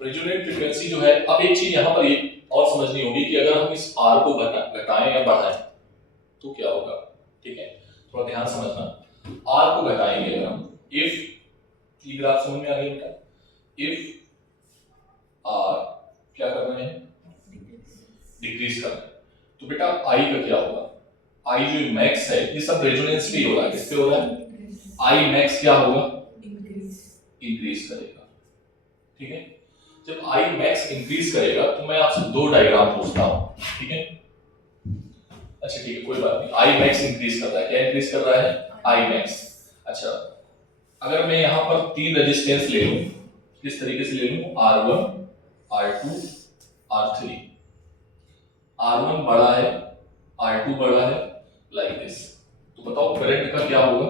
Resonant frequency जो है, अब एक चीज यहाँ पर ये और समझनी होगी कि अगर हम इस आर को घटाएं या बढ़ाएं तो क्या होगा। ठीक है, थोड़ा ध्यान समझना। आर को घटाएंगे अगर हम, इफ ये ग्राफ समझ में आ गया बेटा, इफ आर क्या कर रहे हैं, डिक्रीज कर रहे हैं, तो बेटा आई का क्या होगा, आई जो मैक्स है, ये सब रेजोनेंस पे हो रहा है, किस पे हो रहा है, आई मैक्स क्या होगा, इंक्रीज करेगा। ठीक है, जब आई मैक्स इंक्रीज करेगा तो मैं आपसे दो डायग्राम पूछता हूं। ठीक है, अच्छा ठीक है, कोई बात नहीं, आई मैक्स इंक्रीज कर रहा है, क्या इंक्रीज कर रहा है, आई मैक्स। अच्छा, अगर मैं यहां पर तीन रेजिस्टेंस ले लूं, किस तरीके से ले लूं, R1 R2 R3, R1 बड़ा है, R2 बड़ा है, लाइक दिस, तो बताओ करंट का क्या होगा,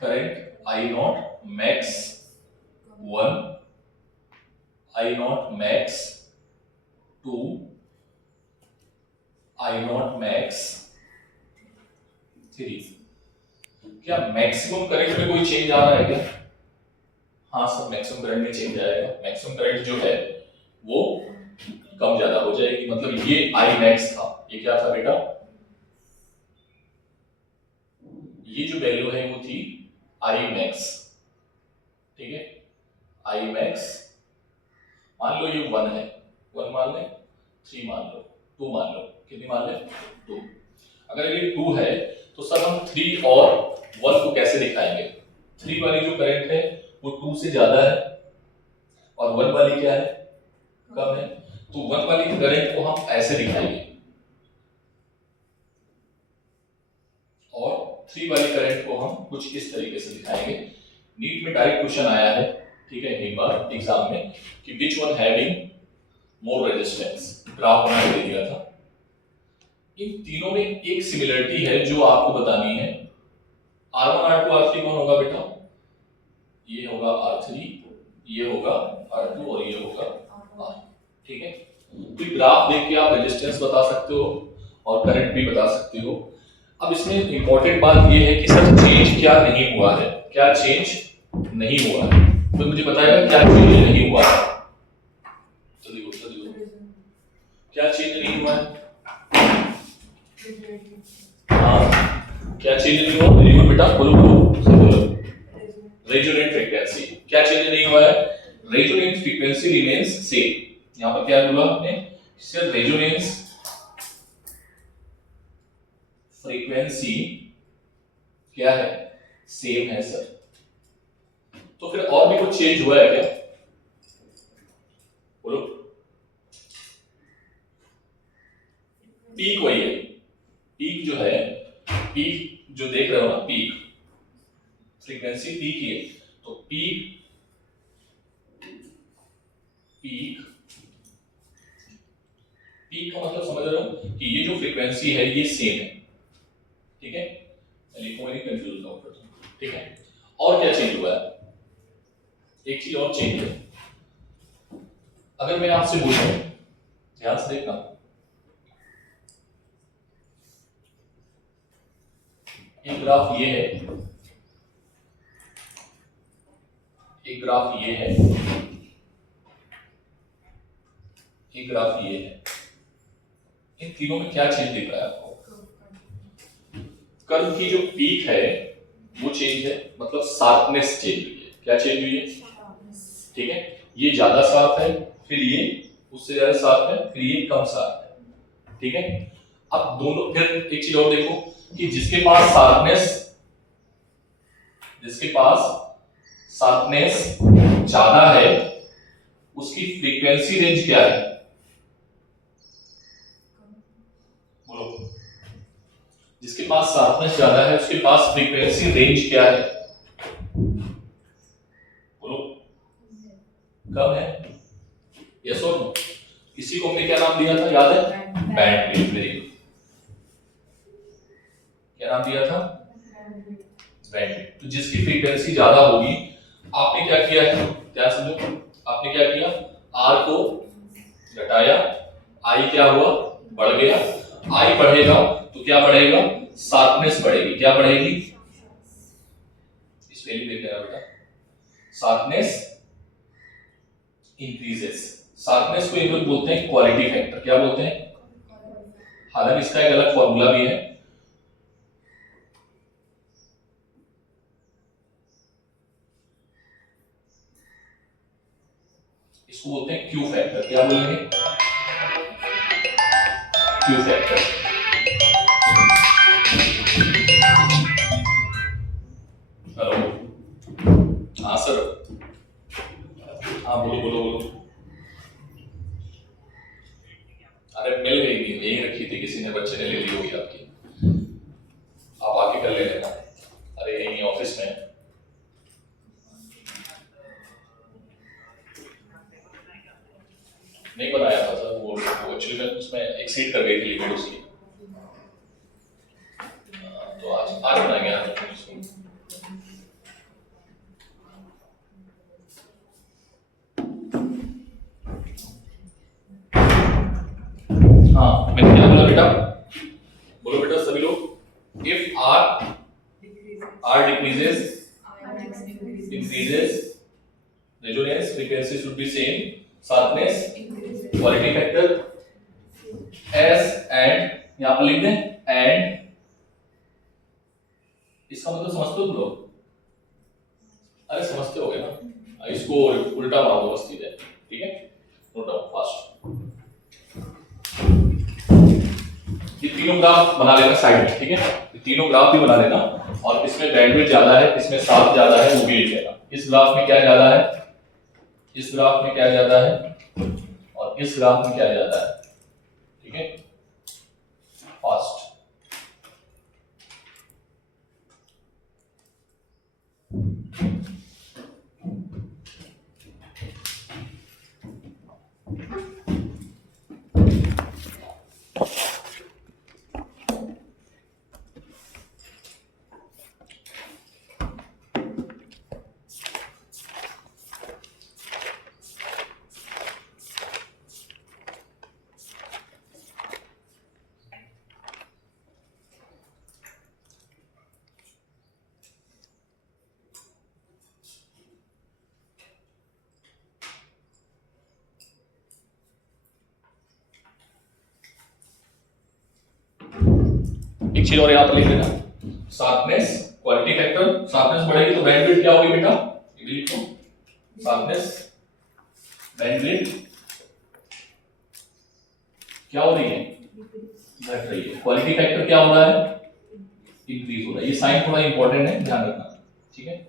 current I not max 1, I not max 2, I not max 3। क्या मैक्सिमम करंट में कोई चेंज आ रहा है क्या, हाँ सर मैक्सिमम करंट में चेंज आएगा, मैक्सिमम करंट जो है वो कम ज्यादा हो जाएगी, मतलब ये आई मैक्स था, ये क्या था बेटा, ये जो वैल्यू है वो थी आई मैक्स। ठीक है, आई मैक्स, मान लो ये 1 है, 1 मान ले, 3 मान लो, 2 मान लो, कितनी मान ले, 2। अगर ये 2 है तो सर हम 3 और 1 को कैसे दिखाएंगे, 3 वाली जो करंट है वो 2 से ज्यादा है और 1 वाली क्या है, कम है, तो 1 वाली करंट को हम ऐसे दिखाएंगे और 3 वाली करंट को हम कुछ इस तरीके से दिखाएंगे। नीट में डायरेक्ट क्वेश्चन आया है, ठीक है, एक बार एग्जाम में, कि which one having more resistance, graph बना के दिया था। इन तीनों में एक सिमिलरिटी है जो आपको बतानी है, R1 R2 R3 कौन होगा बेटा, ये होगा R3, ये होगा R2 और ये होगा R। ठीक है, तो ग्राफ देख के आप रेजिस्टेंस बता सकते हो और करंट भी बता सकते हो। अब इसमें इंपॉर्टेंट बात ये है कि सर चेंज क्या नहीं हुआ है, क्या चेंज नहीं हुआ है, तो मुझे बताएगा क्या चेंज नहीं हुआ है, जल्दी बोलो, क्या चेंज नहीं हुआ है, हाँ क्या चेंज नहीं हुआ, वेरी गुड बेटा, बोलो बोलो सब बोलो, रेजोनेंट फ्रीक्वेंसी, क्या चेंज नहीं हुआ है, रेजोनेंट फ्रीक्वेंसी रिमेन्स सेम। यहां पर क्या बोला आपने, सर रेजोनेंस फ्रीक्वेंसी क्या है, सेम है सर, तो फिर और भी कुछ चेंज हुआ है क्या, बोलो, पीक वही है, पीक जो है, पीक जो देख रहे हो ना, पीक फ्रीक्वेंसी पीक ही है, तो पीक पीक पीक का मतलब समझ रहे हो कि ये जो फ्रीक्वेंसी है ये सेम है। ठीक है, लिखो नहीं, कंफ्यूज ना हो, ठीक है, और क्या चेंज हुआ है, एक चीज और चेंज है, अगर मैं आपसे पूछूं, ध्यान से देखना, एक ग्राफ ये है, एक ग्राफ ये है, एक ग्राफ ये है, इन तीनों में क्या चेंज दिख रहा है आपको, कर्व की जो पीक है वो चेंज है, मतलब शार्पनेस चेंज हुई है, क्या चेंज हुई है, ठीक है, ये ज्यादा शार्प है, फिर ये उससे ज्यादा शार्प है, फिर ये कम शार्प है। ठीक है, अब दोनों, फिर एक चीज और देखो कि जिसके पास शार्पनेस ज्यादा है उसकी फ्रीक्वेंसी रेंज क्या है, बोलो, जिसके पास शार्पनेस ज्यादा है उसके पास फ्रीक्वेंसी रेंज क्या है, बोलो, कम है, यस और नो, इसी को हमने क्या नाम दिया था, याद है, बैंडविड्थ, वेरी गुड, क्या नाम दिया था, बैंडविड्थ। तो जिसकी फ्रीक्वेंसी ज्यादा होगी, आपने क्या किया है, क्या समझो, आपने क्या किया, आर को घटाया, आई क्या हुआ, बढ़ गया, आई बढ़ेगा तो क्या बढ़ेगा, शार्पनेस बढ़ेगी, क्या बढ़ेगी, इस वैल्यू लेके आया बेटा, शार्पनेस इंक्रीजेस। शार्पनेस को ये लोग बोलते हैं क्वालिटी फैक्टर। क्या बोलते हैं? हालांकि इसका एक अलग फॉर्मूला भी है। इसको बोलते हैं क्यू फैक्टर। क्या बोलेंगे? Q factor. हेलो, हाँ सर, हाँ बोलो बोलो बोलो। अरे मिल गई थी, यही रखी थी, किसी ने, बच्चे ने ले ली होगी आपकी, आप आके कर ले लेना। अरे यही ऑफिस में। नहीं बनाया था सर, वो एक्चुअली मैं उसमें एक्सीड कर गई थी लिमिट उसकी, तो आज बना गया उसको। हाँ मैंने क्या बोला बेटा? बोलो बेटा सभी लोग। If R decreases increases, resonance frequency should be same, sharpness, quality factor, s and, यहाँ पर लिख दें and, इसका मतलब समझते हो लोग? अरे समझते हो गए ना, इसको उल्टा मार दो बस, सीधे, ठीक है? Note down fast. ये तीनों ग्राफ बना लेना साइड में, ठीक है? ये तीनों ग्राफ भी बना लेना, और इसमें बैंडविड्थ ज्यादा है, इसमें शार्प ज्यादा है, वो भी लिख लेना। इस ग्राफ में क्या ज्यादा है, इस ग्राफ में क्या ज्यादा है, और इस ग्राफ में क्या ज्यादा है, ठीक है? फास्ट। एक चीज और यहाँ पर लिख लेना, शार्पनेस, क्वालिटी फैक्टर। शार्पनेस बढ़ेगी तो बैंडविड्थ क्या होगी बेटा? ये लिखो, शार्पनेस, बैंडविड्थ क्या हो रही है? घट रही है। क्वालिटी फैक्टर क्या हो रहा है? इंक्रीज हो रहा है। ये साइन थोड़ा इंपॉर्टेंट है, ध्यान रखना, ठीक है?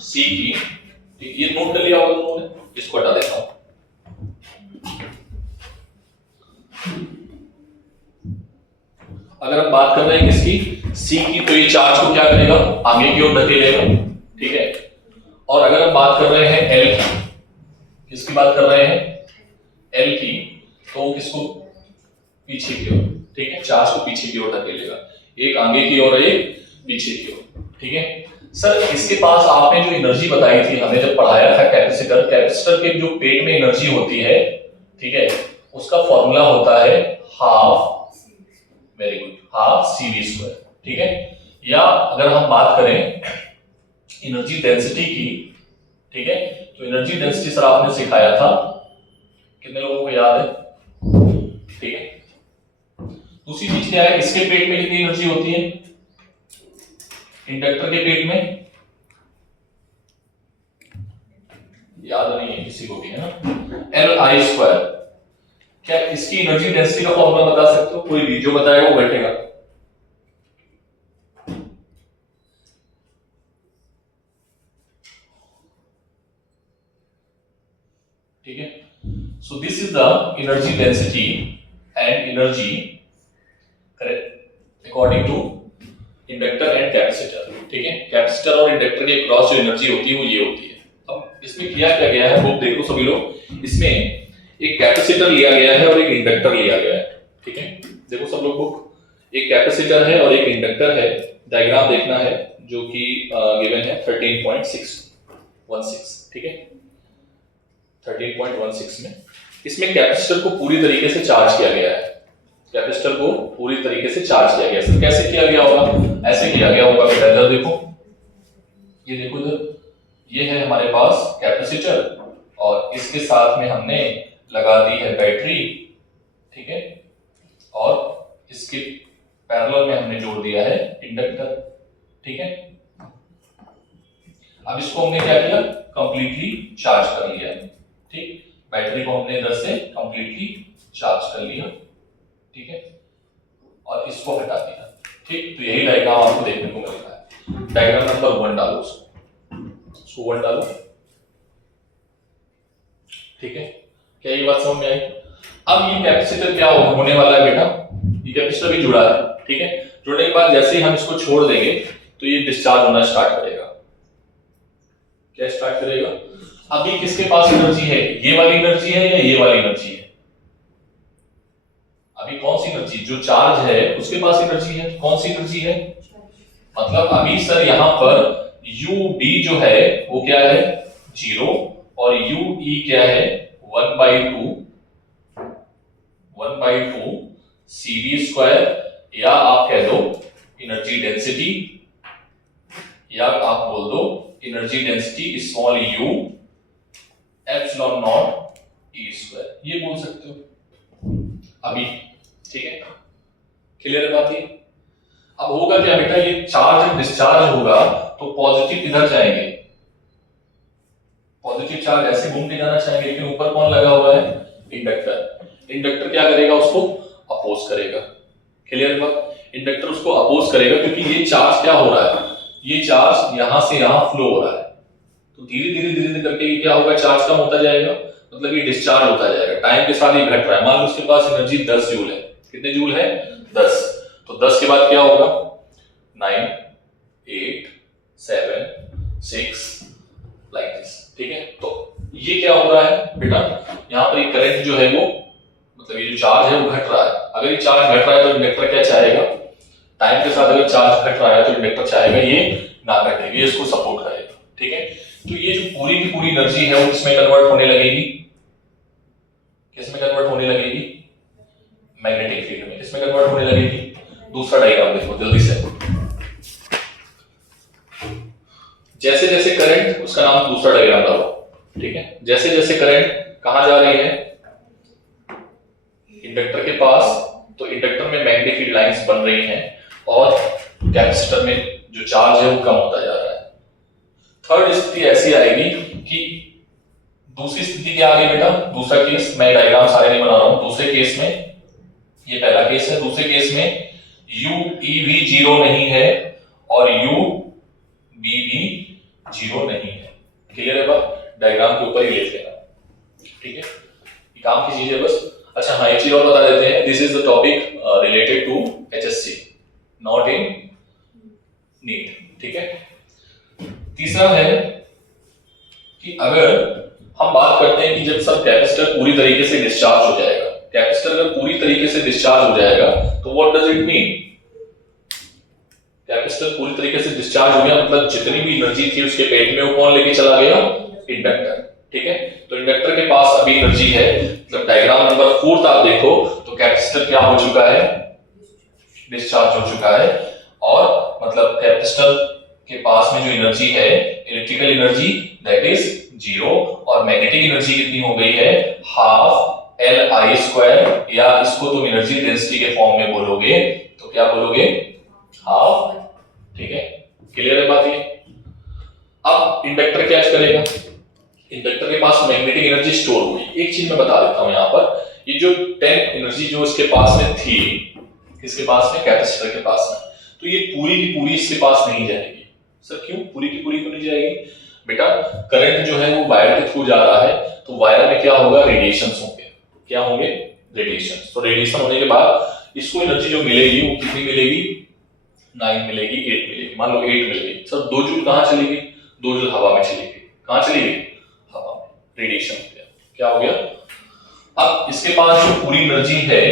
सी की, ये नोट कर लिया होगा तुम लोगों ने, इसको हटा देता हूं। अगर हम बात कर रहे हैं किसकी? सी की, तो ये चार्ज को क्या करेगा? आगे की ओर धकेलेगा, ठीक है? और अगर हम बात कर रहे हैं एल की, किसकी बात कर रहे हैं? एल की, तो किसको? पीछे की ओर, ठीक है? चार्ज को पीछे की ओर धकेलेगा, एक आगे की ओर, एक पीछे की ओर, ठीक है? सर इसके पास आपने जो एनर्जी बताई थी, हमने जब पढ़ाया था कैपेसिटर, कैपेसिटर के जो पेट में एनर्जी होती है, ठीक है, उसका फॉर्मूला होता है half, very good, half CV square, ठीक है? या अगर हम बात करें एनर्जी डेंसिटी की, ठीक है, तो एनर्जी डेंसिटी सर आपने सिखाया था, कितने लोगों को याद है? ठीक है? दूसरी चीज क्या है, इसके पेट में कितनी एनर्जी होती है? इंडक्टर के पेट में, याद नहीं है किसी को भी, है ना? LI square. क्या इसकी एनर्जी डेंसिटी का फॉर्मूला बता सकते हो? कोई भी जो बताएगा वो बैठेगा। ठीक है? So this is the energy density and energy, correct, according to inductor and capacitor, ठीक है। कैपेसिटर और इंडक्टर के क्रॉस जो एनर्जी होती है वो ये होती है। अब इसमें किया क्या गया है वो देखो सभी लोग, इसमें एक कैपेसिटर लिया गया है और एक इंडक्टर लिया गया है, ठीक है। देखो सब लोग बुक, एक कैपेसिटर है और एक इंडक्टर है, डायग्राम देखना है जो कि गिवन है 13.616, ठीक है। 13.16 में इसमें कैपेसिटर को पूरी तरीके से चार्ज किया गया है, कैपेसिटर को पूरी तरीके से चार्ज किया गया है। कैसे किया गया होगा, ऐसे किया गया होगा बेटा, इधर देखो, ये देखो इधर, ये है हमारे पास कैपेसिटर और इसके साथ में हमने लगा दी है बैटरी, ठीक है, और इसके पैरेलल में हमने जोड़ दिया है इंडक्टर, ठीक है। अब इसको हमने क्या किया, कंप्लीटली चार्ज कर लिया, ठीक। बैटरी को हमने इधर से कंप्लीटली चार्ज कर लिया, ठीक है, और इसको हटा दिया, ठीक। तो यही डायग्राम आपको देखने को मिलता है। डायग्राम नंबर 1 डालो, उसको 1 डालो, ठीक है। क्या ये बात समझ में आई? अब ये कैपेसिटर क्या होने वाला है बेटा, ये कैपेसिटर भी जुड़ा है, ठीक है। जुड़ने के बाद जैसे ही हम इसको छोड़ देंगे तो ये डिस्चार्ज होना स्टार्ट करेगा। क्या स्टार्ट करेगा? अभी किसके पास एनर्जी है, ये वाली एनर्जी है या ये वाली एनर्जी है? अभी कौन सी एनर्जी, जो चार्ज है उसके पास एनर्जी है, कौन सी एनर्जी है? मतलब अभी सर यहां पर UB जो है वो क्या है 0 और UE क्या है 1/2 CV स्क्वायर, या आप कह दो एनर्जी डेंसिटी, या आप बोल दो energy density small u epsilon not E square, ये बोल सकते हो अभी, ठीक है। क्लियर है बात ये? अब होगा क्या बेटा, ये चार्ज डिस्चार्ज होगा तो पॉजिटिव इधर जाएंगे, पॉजिटिव चार्ज ऐसे घूम के जाना चाहेंगे, लेकिन ऊपर कौन लगा हुआ है, इंडक्टर। इंडक्टर क्या करेगा, उसको अपोज करेगा। क्लियर बात? इंडक्टर उसको अपोज करेगा क्योंकि ये चार्ज क्या हो रहा है, ये चार्ज यहां से यहां फ्लो हो रहा है, तो धीरे धीरे करके ये क्या होगा, चार्ज कम होता जाएगा, मतलब ये डिस्चार्ज होता जाएगा, टाइम के साथ ये घट रहा है। मान लो उसके पास एनर्जी 10 जूल है, कितने जूल है 10, तो 10 के बाद क्या होगा 9 8 7 6 लाइक दिस, ठीक है। तो ये क्या हो रहा है बेटा, यहाँ पर ये करंट जो है वो, मतलब ये जो चार्ज है वो घट रहा है। अगर ये चार्ज घट रहा है तो इंडक्टर क्या चाहेगा, टाइम के साथ अगर चार्ज घट रहा है तो इंडक्टर चाहेगा ये ना घटे, ये इसको सपोर्ट करेगा, ठीक है। तो ये जो पूरी की पूरी एनर्जी है वो इसमें कन्वर्ट होने लगेगी, किसमें कन्वर्ट होने लगेगी, मैग्नेटिक फील्ड में। किसमें कन्वर्ट होने लगेगी, दूसरा डायग्राम देखो जल्दी से। जैसे जैसे करंट, उसका नाम दूसरा डायग्राम डालो, ठीक है। जैसे जैसे करंट कहां जा रही है, इंडक्टर के पास, तो इंडक्टर में मैग्नेटिक फील्ड लाइंस बन रही हैं और कैपेसिटर में जो चार्ज है वो कम होता जा रहा है। थर्ड स्थिति ऐसी आएगी कि, दूसरी स्थिति क्या आ गई बेटा, दूसरा केस, मैं डायग्राम सारे नहीं बना रहा हूं, दूसरे केस में, ये पहला केस है, दूसरे केस में UE भी 0 नहीं है और UB भी 0 नहीं है। क्लियर है बात? डायग्राम के ऊपर ही लिख लेना, ठीक है, काम की चीज है बस। अच्छा हाँ, एक चीज और बता देते हैं, this is the topic related to HSC, not in NEET, ठीक है। तीसरा है कि अगर हम बात करते हैं कि जब सब कैपेसिटर पूरी तरीके से डिस्चार्ज हो जाएगा, कैपेसिटर अगर पूरी तरीके से डिस्चार्ज हो जाएगा तो what does it mean, capacitor पूरी तरीके से डिस्चार्ज हो गया मतलब जितनी भी एनर्जी थी उसके पेट में वो कौन लेके चला गया, इंडक्टर, ठीक है। तो इंडक्टर के पास अभी एनर्जी है, मतलब डायग्राम नंबर 4 आप देखो तो कैपेसिटर क्या हो चुका है, डिस्चार्ज हो चुका है, और मतलब कैपेसिटर के पास में जो एनर्जी है, इलेक्ट्रिकल एनर्जी दैट इज 0, और मैग्नेटिक एनर्जी कितनी हो गई है, हाफ Li स्क्वायर, या इसको तुम एनर्जी डेंसिटी के फॉर्म में बोलोगे तो क्या बोलोगे, हाफ, ठीक है। क्लियर है बात ये? अब इंडक्टर क्या करेगा, इंडक्टर के पास मैग्नेटिक एनर्जी स्टोर हुई। एक चीज मैं बता देता हूं यहाँ पर, ये जो 10 एनर्जी जो इसके पास में थी, किसके पास में, कैपेसिटर के पास में, तो ये पूरी की पूरी इसके पास नहीं जाएगी। सर क्यों पूरी की पूरी क्यों नहीं जाएगी बेटा, करंट जो है वो वायर के थ्रू जा रहा है, तो वायर में क्या होगा, रेडिएशंस होंगे, क्या होंगे, रेडिएशन। तो रेडिएशन होने के बाद इसको एनर्जी जो मिलेगी वो कितनी मिलेगी, 9 मिलेगी, 8 मिलेगी, मान लो 8 मिल गई। सर 2 जूल कहाँ चली गई, 2 जूल हवा में चली गई, कहाँ चली गई, हवा में, रेडिएशन हो गया, क्या हो गया। अब इसके पास जो पूरी एनर्जी है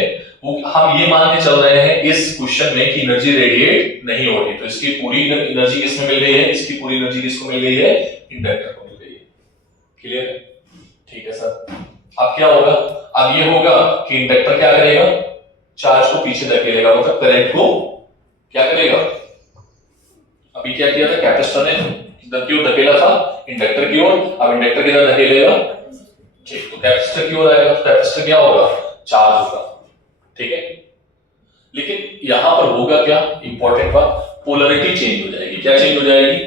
वो हम ये मान के चल रहे हैं इस क्वेश्चन में कि एनर्जी रेडिएट नहीं हो रही, तो इसकी पूरी एनर्जी किसमें मिल रही है, इसकी पूरी एनर्जी किसको मिल रही है, इंडक्टर को मिल रही है। क्लियर है, ठीक है सर। अब क्या होगा, अब ये होगा कि इंडक्टर क्या करेगा, चार्ज को पीछे धकेलेगा, मतलब करंट को क्या करेगा। अभी क्या किया था, कैपेसिटर ने क्यों धकेला था, इंडक्टर की ओर, अब इंडक्टर किधर धकेलेगा, ठीक, तो कैपेसिटर की ओर आएगा, तो कैपेसिटर क्या होगा, चार्ज होगा, ठीक है। लेकिन यहां पर होगा क्या, इंपॉर्टेंट बात, पोलैरिटी चेंज हो जाएगी। क्या चेंज हो जाएगी,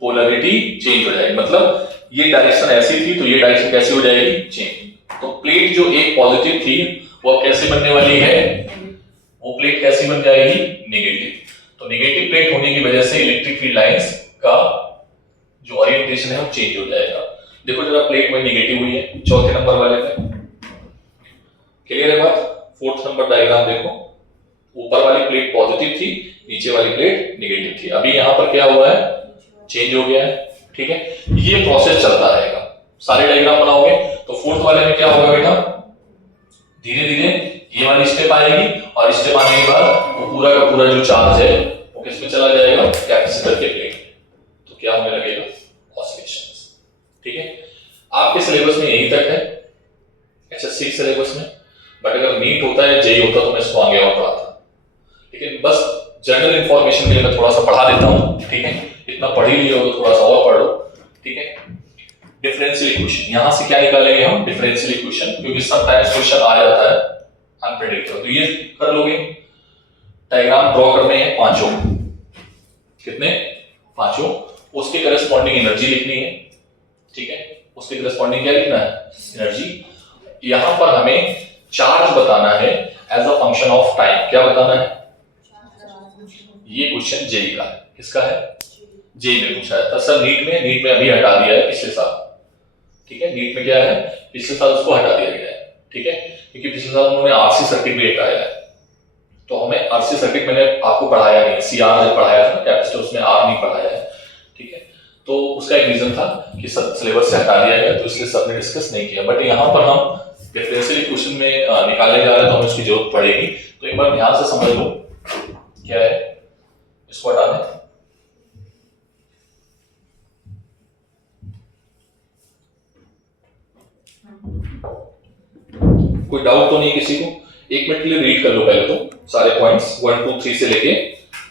पोलैरिटी चेंज हो जाएगी, मतलब ये डायरेक्शन ऐसी थी तो ये डायरेक्शन कैसे हो जाएगी, चेंज। तो प्लेट जो एक पॉजिटिव थी वो कैसे बनने वाली है, वो प्लेट कैसी बन जाएगी, नेगेटिव। तो नेगेटिव प्लेट होने की वजह से इलेक्ट्रिक फील्ड लाइंस का जो ओरिएंटेशन है वो चेंज हो जाएगा। देखो जरा प्लेट में नेगेटिव हुई है चौथे नंबर वाले पे, क्लियर है बात। फोर्थ नंबर डायग्राम देखो, ऊपर वाली प्लेट पॉजिटिव थी, नीचे वाली प्लेट नेगेटिव थी, अभी यहां पर क्या हुआ है, चेंज हो गया है, ठीक है। ये प्रोसेस चलता रहेगा, सारे डायग्राम बनाओगे तो फोर्थ वाले में क्या होगा बेटा, धीरे धीरे ये वाली स्टेप आएगी और स्टेप आने के बाद वो पूरा का पूरा जो चार्ज है वो किस में चला जाएगा, कैपेसिटर के प्लेट में, तो क्या होने लगेगा, ऑसिलेशंस, ठीक है। आपके सिलेबस में यही तक है HSC सिलेबस में, बट अगर नीट होता है जेई होता तो मैं इसको आगे और पढ़ाता, लेकिन बस जनरल इंफॉर्मेशन के लिए मैं थोड़ा सा पढ़ा देता हूँ, ठीक है। इतना पढ़ ही लिया हो तो थोड़ा सा और पढ़ लो, ठीक है। डिफरेंशियल इक्वेशन, यहां से क्या निकालेंगे हम, डिफरेंशियल इक्वेशन, क्योंकि समटाइम्स क्वेश्चन आ जाता है अनप्रेडिक्टेबल, तो ये कर लोगे। डायग्राम ड्रॉ करने हैं पांचों, कितने, पांचों, उसके करस्पॉन्डिंग एनर्जी लिखनी है, ठीक है। उसके करस्पॉन्डिंग क्या लिखना है, एनर्जी। यहां पर हमें चार्ज बताना है as a function of time, क्या बताना है, ये क्वेश्चन जेई का है, किसका है, जेई में पूछा जाता है। सर नीट में अभी हटा दिया है पिछले साल, ठीक है, नीट में क्या है, पिछले साल उसको हटा दिया गया है, ठीक है, क्योंकि पिछले साल उन्होंने आरसी सर्किट भी हटाया है, तो हमें आरसी सर्किट मैंने आपको पढ़ाया नहीं, सीआर जब पढ़ाया था कैपेसिटर, उसमें आर नहीं पढ़ाया है, ठीक है। तो उसका एक रीजन था कि सिलेबस से हटा दिया गया, तो इसलिए सबने डिस्कस नहीं किया, बट यहाँ पर हम डिफरेंशियल इक्वेशन में निकालने जा रहे हैं तो हमें उसकी जरूरत पड़ेगी, तो एक बार ध्यान से समझ लो क्या है, इसको हटा दें। कोई डाउट तो नहीं किसी को, एक मिनट के लिए रीड कर लो पहले तो सारे पॉइंट्स 1 2 3 से लेके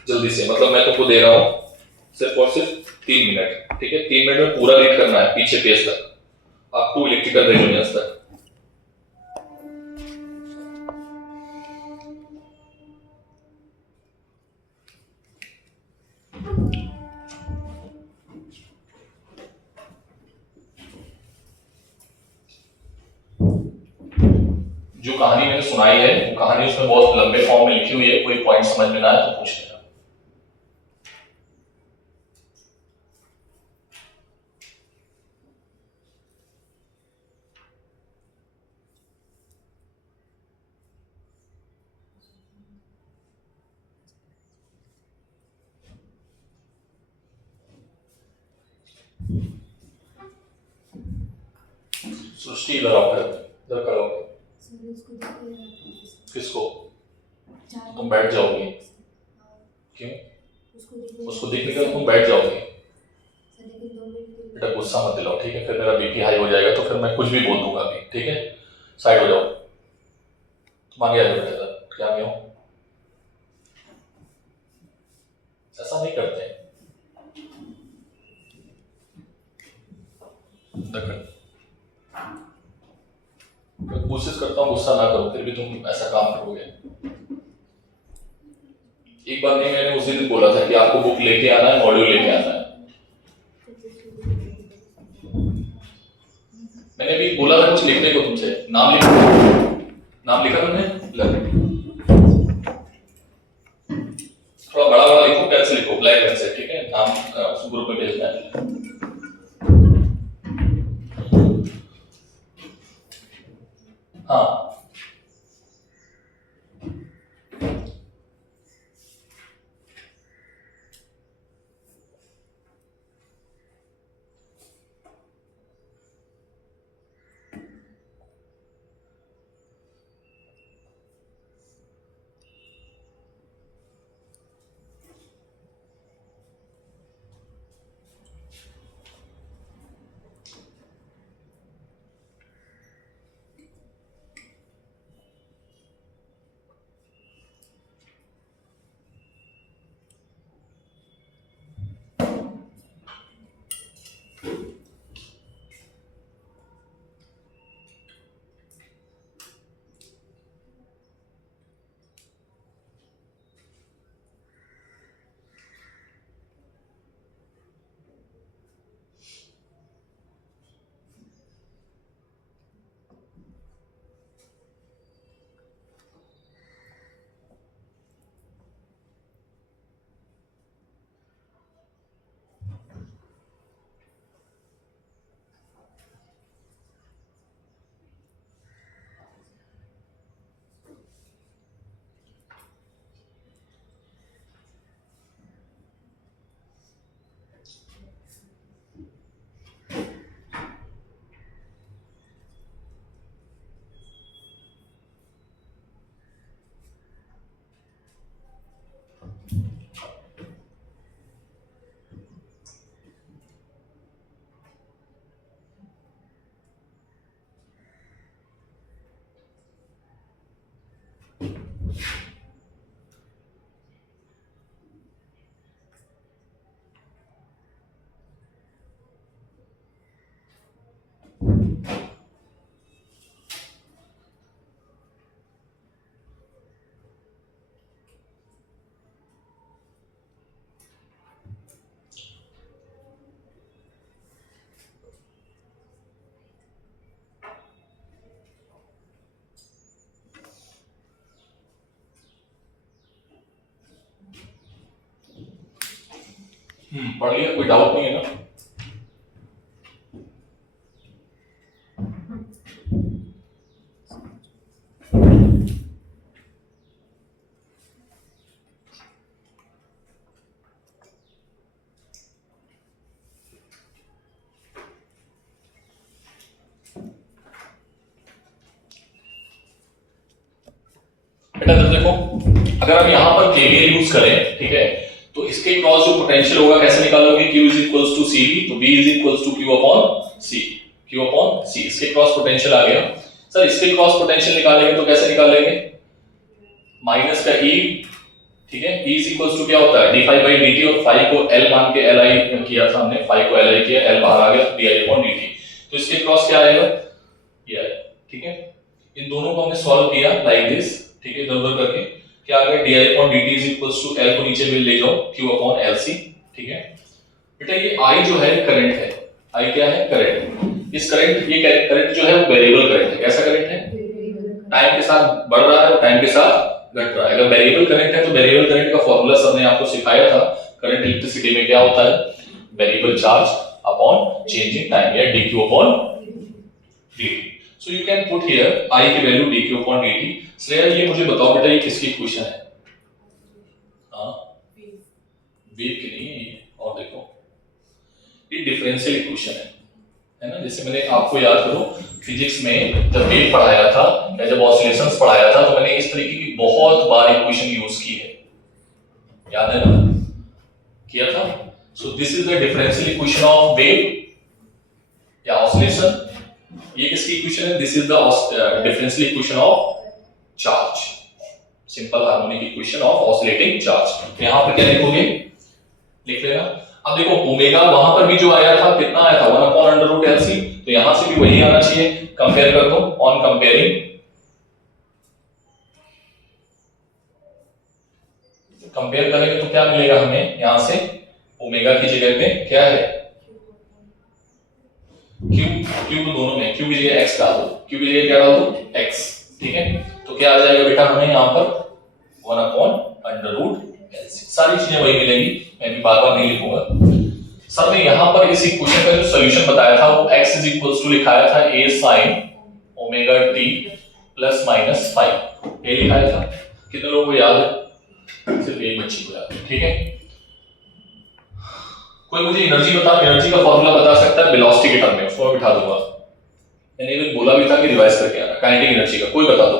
जल्दी से, मतलब मैं तुमको दे रहा हूं सिर्फ और सिर्फ 3 मिनट, ठीक है। 3 मिनट में पूरा रीड करना है पीछे पेज तक, अप टू इलेक्ट्रिकल रेजोनेंस तक। जो कहानी मैंने सुनाई है वो कहानी उसमें बहुत लंबे फॉर्म में लिखी हुई है, कोई पॉइंट समझ में ना आए तो पूछ लेना। सृष्टि इधर आओ, इधर करो, किसको, तुम बैठ जाओगी, क्यों, उसको देखने के बाद तुम बैठ जाओगे, बेटा गुस्सा मत दिलाओ, ठीक है, फिर मेरा बीपी हाई हो जाएगा तो फिर मैं कुछ भी बोल दूंगा अभी, ठीक है। साइड हो जाओ, तुम आगे आ जाओ बेटा, क्या आगे हो, ऐसा नहीं करते हैं, मैं कोशिश करता हूँ गुस्सा ना करो, फिर भी तुम ऐसा काम करोगे। एक बार नहीं, मैंने उस दिन बोला था कि आपको बुक लेके आना है, मॉड्यूल लेके आना है, मैंने भी बोला था कुछ लिखने को तुमसे, नाम लिखा तुमने, थोड़ा बड़ा बड़ा लिखो, पेन से लिखो, ब्लैक पेन से, ठीक है, नाम उस ग्रुप में भेजना है। हाँ पढ़ लिया, कोई डाउट नहीं है ना? बेटा तो देखो, अगर हम यहाँ पर केवीएल यूज करें, ठीक है, तो इसके क्रॉस जो पोटेंशियल होगा कैसे निकालोगे? Q is equals to CV, तो V is equals to Q upon C, Q upon C। इसके क्रॉस पोटेंशियल आ गया। सर इसके क्रॉस पोटेंशियल निकालेंगे तो कैसे निकालेंगे? माइनस का E, ठीक है, E इज इक्वल्स टू क्या होता है? d phi by dt, और phi को L मान के Li किया था हमने, phi को Li किया, L बाहर आ गया, di अपॉन dt। तो इसके क्रॉस क्या आएगा? ये आएगा, ठीक है। इन दोनों को हमने सॉल्व किया लाइक दिस, ठीक है, इधर उधर करके क्या आ गया? di upon dt is equals to L को नीचे में ले जाओ, Q अपॉन LC, ठीक है। बेटा ये I जो है करंट है, I क्या है? करंट। इस करंट, ये करंट जो है वो वेरिएबल करंट है। कैसा करंट है? टाइम के साथ बढ़ रहा है और टाइम के साथ घट रहा है। अगर वेरिएबल करंट है तो वेरिएबल करंट का फॉर्मूला सर ने आपको सिखाया था। करंट इलेक्ट्रिसिटी में क्या होता है? Variable charge upon change in time, या dq upon dt। So you can put here I की value dq upon dt। Shreya ये मुझे बताओ बेटा, ये किसकी इक्वेशन है? हाँ, वेव की नहीं है ये, और देखो ये डिफरेंशियल इक्वेशन है ना। जैसे मैंने आपको याद करो फिजिक्स में जब वेव पढ़ाया था या जब ऑसिलेशंस पढ़ाया था, तो मैंने इस तरीके की बहुत बार इक्वेशन यूज की है, याद है ना? किया था। सो this is the differential equation of wave या ऑसिलेशन। ये किसकी इक्वेशन है? This is the differential equation of charge, simple harmonic equation of oscillating charge. यहां पर क्या लिखोगे? लिख लेना। अब देखो ओमेगा वहां पर भी जो आया था कितना आया था? 1 अपॉन अंडर रूट LC, तो यहां से भी वही आना चाहिए। कंपेयर कर दो, ऑन कंपेयरिंग, कंपेयर करेंगे तो क्या मिलेगा हमें? यहां से ओमेगा की जगह पे क्या है? Q, Q को दोनों में Q की जगह x डाल दो, Q की जगह क्या डाल दो? x, ठीक है। तो क्या आ जाएगा बेटा हमें यहाँ पर? 1 अपॉन अंडर रूट LC। सारी चीजें वही मिलेंगी, मैं भी बार बार नहीं लिखूंगा। सर ने यहाँ पर इस इक्वेशन का जो सॉल्यूशन बताया था वो x इज इक्वल्स टू लिखाया था a sin omega t plus minus five, ये लिखाया था। कितने लोगों को याद है? सिर्फ एक बच्ची को याद है, ठीक है। कोई मुझे एनर्जी बता, एनर्जी का फॉर्मूला बता सकता है वेलोसिटी के टर्म में? उसको मैं बिठा दूंगा। मैंने ये बोला भी था कि रिवाइज करके आना। काइनेटिक एनर्जी का कोई बता दो।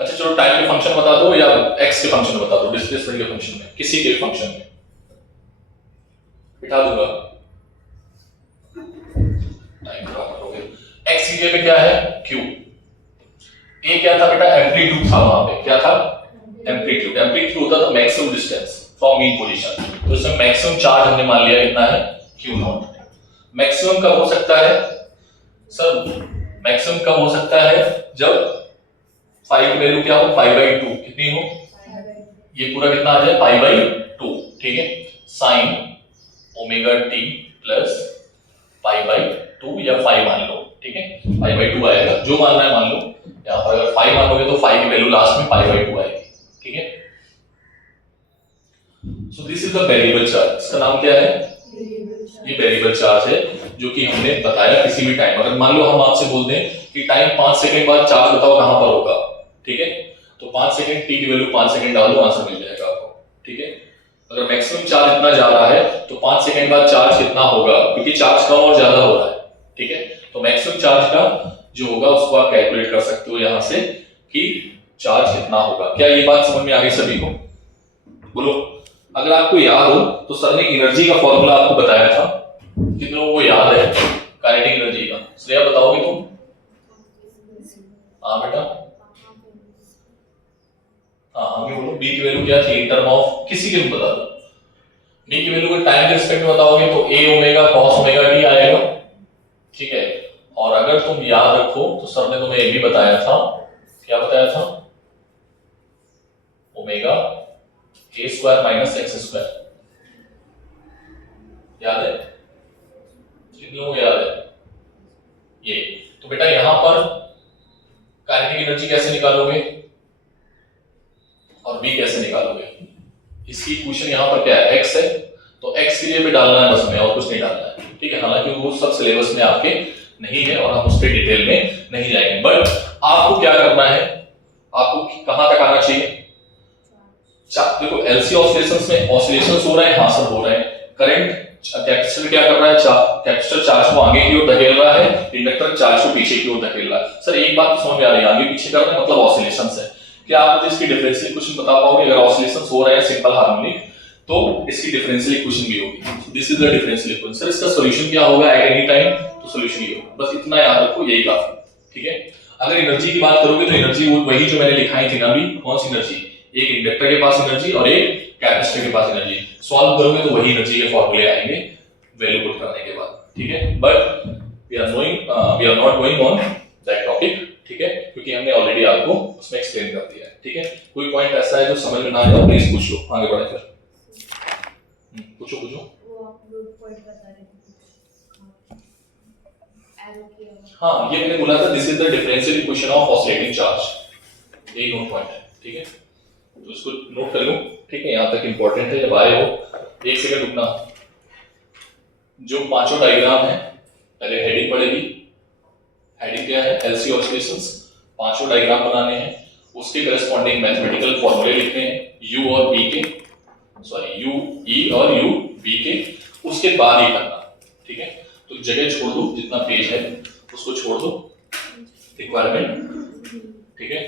अच्छा चलो, टाइम के फंक्शन बता दो या x के फंक्शन बता दो, डिस्प्लेसमेंट के फंक्शन में, किसी के फंक्शन में बिठा दूंगा। टाइम बराबर हो गया। x की जगह पे क्या है? q। a क्या था बेटा? एम्पलीट्यूड था वहां पे। क्या था? एम्पलीट्यूड। एम्पलीट्यूड होता था maximum distance from mean position. तो इसमें मैक्सिमम चार्ज हमने मान लिया कितना है? q not. मैक्सिमम कब हो सकता है सर? मैक्सिमम कब हो सकता है? जब फाई की वैल्यू क्या हो? Pi by 2। कितनी हो? ये पूरा कितना आ जाए? पाई बाई 2, ठीक है। Sine omega T plus pi by 2 या 5 मान लो, ठीक है। पाई बाई 2 आएगा, जो मानना है मान लो। यहाँ पर अगर 5 मानोगे तो 5 की वैल्यू लास्ट में पाई बाई 2 आएगी, ठीक है। So this is the variable charge. इसका नाम क्या है? ये वेरिएबल चार्ज है जो कि हमने बताया किसी भी टाइम। अगर मान लो हम आपसे बोल दें कि टाइम 5 सेकंड बाद चार्ज बताओ कहां पर होगा, ठीक है, तो 5 सेकंड t की वैल्यू 5 सेकंड डाल दो, आंसर मिल जाएगा आपको, ठीक है। अगर मैक्सिमम चार्ज इतना जा रहा है तो 5 सेकंड बाद चार्ज कितना होगा, क्योंकि चार्ज कम और ज्यादा हो रहा है, ठीक है। तो मैक्सिमम चार्ज का जो होगा उसको आप कैलकुलेट कर सकते हो यहां से कि चार्ज कितना होगा। क्या ये बात समझ में आ गई सभी को? बोलो। अगर आपको याद हो तो सर ने एनर्जी का फॉर्मूला आपको बताया था, कितने लोगों को याद है काइनेटिक एनर्जी का? श्रेया बताओगे तुम? हाँ बेटा, हाँ हमें बोलो। बी की वैल्यू क्या थी इन टर्म ऑफ, किसी के भी बता दो। बी की वैल्यू को टाइम के रिस्पेक्ट में बताओगे तो a omega cos omega t आएगा, ठीक है। और अगर तुम याद रखो तो सर ने तुम्हें ये भी बताया था, क्या बताया था? Omega a square minus x square, याद है? किन लोगों को याद है ये? तो बेटा यहां पर काइनेटिक एनर्जी कैसे निकालोगे और b कैसे निकालोगे? इसकी इक्वेशन यहां पर क्या है? x है, तो x के लिए भी डालना है बस हमें, और कुछ नहीं डालना है, ठीक है। हालांकि वो सब सिलेबस में आपके नहीं है और हम उस पर डिटेल में नहीं जाएंगे, बट आपको क्या करना है, आपको कहां तक आना चाहिए। देखो एलसी ऑसिलेशंस में ऑसिलेशंस हो रहे हैं, हाँ सब हो रहे हैं। करंट कैपेसिटर क्या कर रहा है, कैपेसिटर चार्ज को आगे की ओर धकेल रहा है, इंडक्टर चार्ज को पीछे की ओर धकेल रहा है। सर एक बात तो समझ में आ रही है, आगे पीछे कर रहा है मतलब ऑसिलेशंस है। क्या आप मुझे इसकी डिफरेंशियल इक्वेशन बता पाओगे? अगर ऑसिलेशंस हो रहे हैं सिंपल हार्मोनिक तो इसकी डिफरेंशियल इक्वेशन भी होगी। This is the differential equation. Sir इसका सॉल्यूशन क्या होगा एट एनी टाइम? तो सॉल्यूशन ये होगा, बस इतना याद रखो, यही काफी, ठीक है। अगर एनर्जी की बात करोगे तो एनर्जी वही जो मैंने लिखाई थी ना अभी, कौन सी एनर्जी, एक इंडक्टर के पास एनर्जी और एक कैपेसिटर के पास एनर्जी। सॉल्व करोगे तो वही एनर्जी के फॉर्मूले आएंगे वैल्यू पुट करने के बाद, ठीक है। But we are not going on that topic, ठीक है, क्योंकि हमने ऑलरेडी आपको उसमें एक्सप्लेन कर दिया है, ठीक है। कोई पॉइंट ऐसा है जो समझ में ना आए तो प्लीज पूछ लो, आगे बढ़े फिर। पूछो पूछो। वो आप लोग पॉइंट बता रहे थे, एरो किया। हाँ ये मैंने बोला था, this is the differential equation of oscillating charge, एक नोट पॉइंट है, ठीक है। तो इसको नोट कर लो, ठीक है, यहाँ तक इंपॉर्टेंट है। जब आए हो एक सेकंड रुकना। जो पांचों डायग्राम है पहले हेडिंग पड़ेगी। हेडिंग क्या है? LC oscillations. पांचों डायग्राम बनाने हैं, उसके करस्पॉन्डिंग मैथमेटिकल फॉर्मूले लिखने हैं यू और बी के, सॉरी यू ई और यू बी के, उसके बाद ही करना, ठीक है। तो जगह छोड़ दो, जितना पेज है उसको छोड़ दो, रिक्वायरमेंट, ठीक है।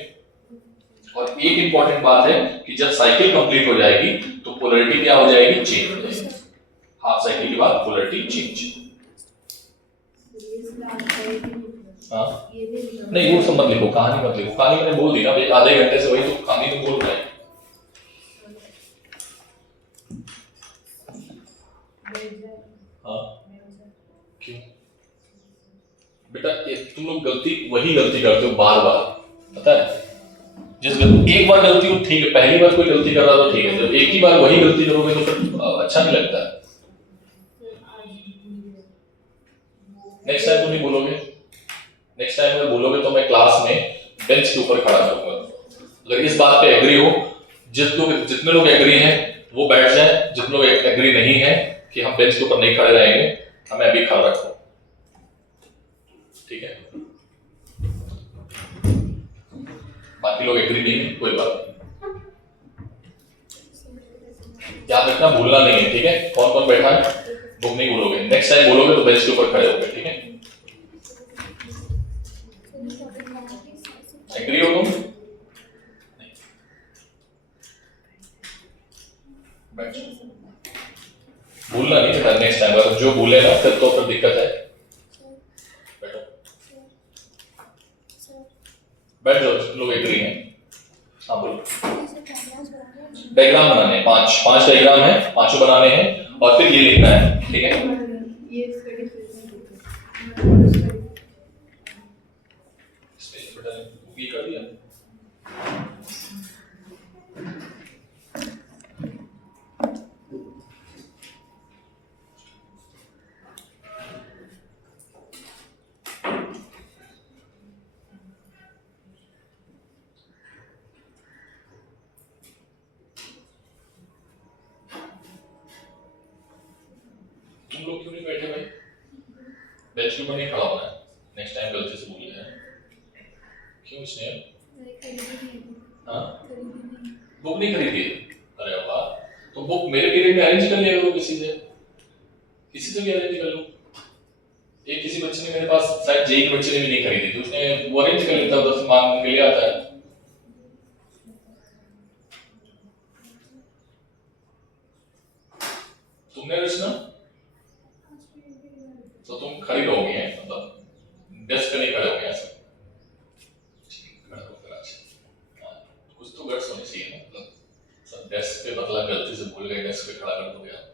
और एक इंपॉर्टेंट बात है कि जब साइकिल कंप्लीट हो जाएगी तो पोलैरिटी क्या हो जाएगी? चेंज हो जाएगी। हाफ साइकिल के बाद पोलैरिटी चेंज। हाँ नहीं वो सब मत लिखो, कहानी मत लिखो, कहानी मैंने बोल दी ना आधे घंटे से, वही तो कहानी तो बोल रहे हैं। हाँ क्यों बेटा, ये तुम लोग वही गलती करते हो बार बार, पता है। एक बार गलती हो ठीक है, पहली बार कोई गलती कर रहा तो ठीक है, जब एक ही बार वही गलती करोगे तो फिर अच्छा नहीं लगता है। नेक्स्ट टाइम तुम नहीं बोलोगे, नेक्स्ट टाइम अगर बोलोगे तो मैं क्लास में बेंच के ऊपर खड़ा करूंगा। अगर इस बात पे एग्री हो, जितने लोग एग्री हैं वो बैठ जाएं, जितने लोग एग्री नहीं है कि हम बेंच के ऊपर नहीं खड़े रहेंगे, हमें अभी खड़ा रखो, ठीक है। बाकी लोग एग्री नहीं है, कोई बात नहीं, याद रखना भूलना नहीं है, ठीक है। कौन कौन बैठा है बुक नहीं भूलोगे, नेक्स्ट टाइम बोलोगे तो बेंच के ऊपर खड़े होगे, ठीक है। एग्री हो तुम? भूलना नहीं बेटा, नेक्स्ट टाइम अगर जो भूले ना फिर तो फिर दिक्कत है। बैठो, बैठ जाओ, लोग एग्री हैं। हाँ बोलो। डायग्राम बनाने हैं, पांच डायग्राम है, पांचों बनाने हैं और फिर ये लिखना है, ठीक है। ये कर दिया। तुम लोग क्यों नहीं बैठे भाई? बेंच के ऊपर नहीं खड़ा होना है, नेक्स्ट टाइम गलती से भूल गए। क्यों स्नेह? हाँ बुक नहीं खरीदी? अरे वाह, तो बुक मेरे पीरियड में अरेंज कर लिया करो, किसी से भी अरेंज कर लो। एक किसी बच्चे ने मेरे पास, शायद जेई के बच्चे ने भी नहीं खरीदी, तो उसने वो अरेंज कर लेता, उधर से मांग के ले आता है। तुमने रचना तो तुम खरीदोगे, मतलब डेस्क पे नहीं खड़े होगे ऐसा। कुछ तो गट्स होनी चाहिए ना, मतलब सब डेस्क पे, मतलब गलती से भूल गए डेस्क पे खड़ा कर दोगे आप।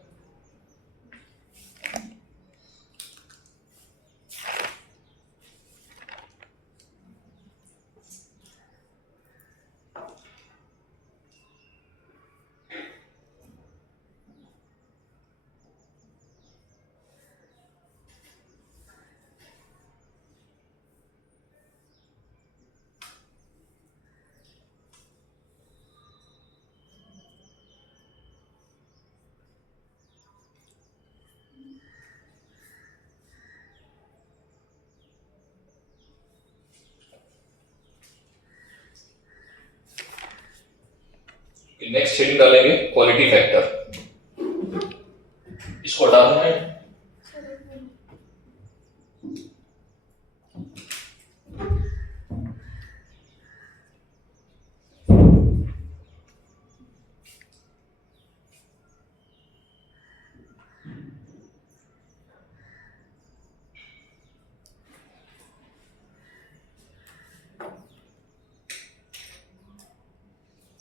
नेक्स्ट हेडिंग डालेंगे क्वालिटी फैक्टर, इसको हटा दूं मैं।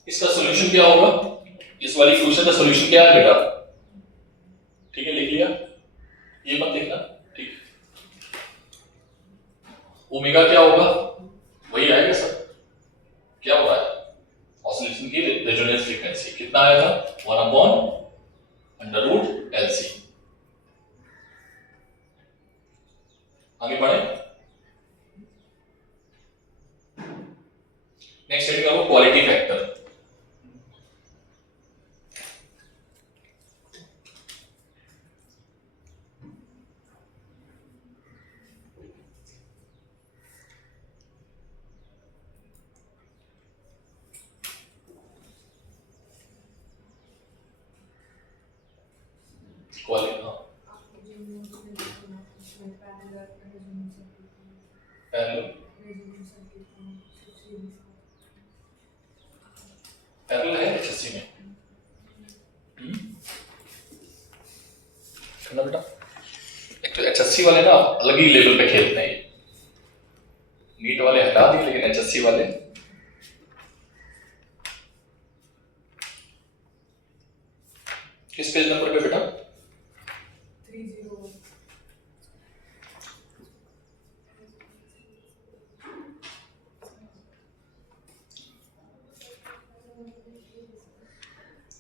इसका सॉल्यूशन क्या होगा, इस वाली क्वेश्चन का सॉल्यूशन क्या है बेटा? ठीक है, लिख लिया, ये मत लिखना, ठीक। ओमेगा क्या होगा, वही आएगा सर, क्या होगा ऑसिलेशन की रेजोनेंस फ्रीक्वेंसी, कितना आया था 1/√LC। आगे बढ़े, नेक्स्ट हेडिंग करो क्वालिटी फैक्टर। क्वालिटी, हाँ, पैरेलल है HSC में ना बेटा। एक तो HSC वाले ना अलग ही लेवल पे खेलते हैं, नीट वाले हटा दिए, लेकिन HSC वाले किस पेज नंबर पे बेटा? 301।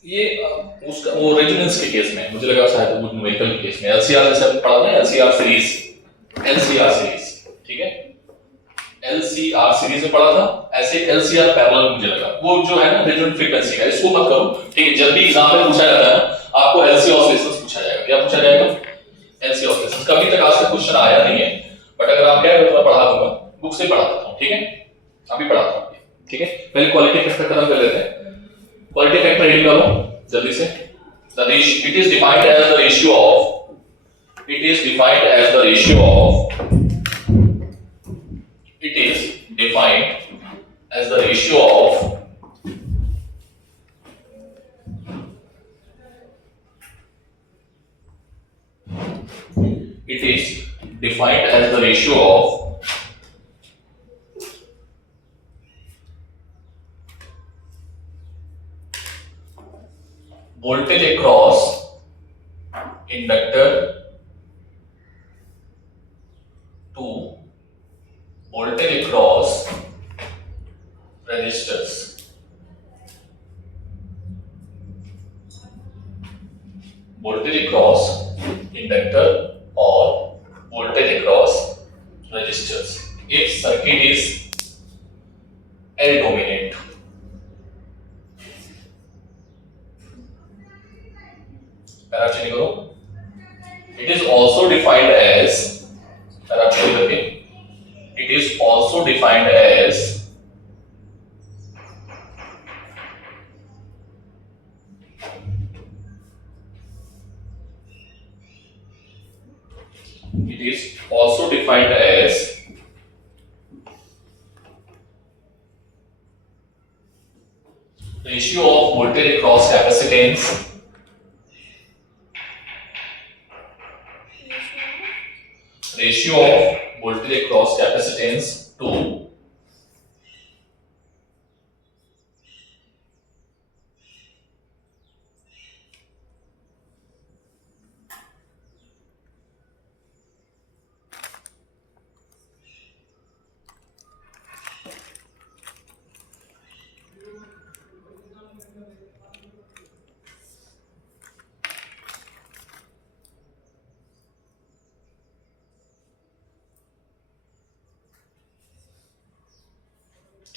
ये उसका वो रेजोनेंस के केस में, मुझे लगा शायद वो न्यूमेरिकल के केस में, LCR जैसे हमने पढ़ा ना, LCR सीरीज, ठीक है, LCR सीरीज में पढ़ा था, ऐसे LCR पैरेलल मुझे लगा, वो जो है ना रेजोनेंट फ्रीक्वेंसी का, इसको मत करो, ठीक है। जब भी एग्जाम में पूछा जाता है आपको LC ऑसिलेशंस पूछा जाएगा, क्या पूछा जाएगा? LC oscillations. कभी तक आज तक क्वेश्चन आया नहीं है, बट अगर आप कह रहे हो तो मैं पढ़ा दूंगा, बुक से पढ़ा देता हूं, ठीक है, अभी पढ़ाता हूं, ठीक है। पहले क्वालिटी फैक्टर खत्म कर लेते हैं। क्वालिटी फैक्टर रीडिंग करो जल्दी से। It is defined as the ratio of, it is defined as the ratio of, it is defined as the ratio of it is defined as the ratio of voltage across inductor to voltage across resistors. Voltage across inductor or voltage across resistors if circuit is L dominant. Para change करो। It is also defined as, para change करके, it is also defined as ratio of voltage across capacitance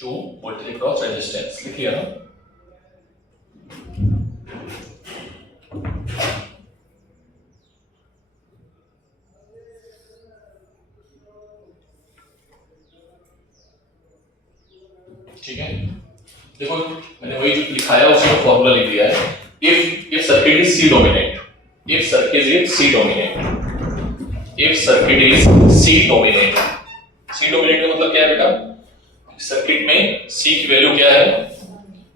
to voltage across resistance, लिख लिया ना? ठीक है, देखो मैंने वही जो लिखा है उसका फॉर्मूला लिख दिया है। If circuit is C dominant, if circuit is C dominant, if circuit is C dominant, C dominant का मतलब क्या है बेटा? सर्किट में सी की वैल्यू क्या है?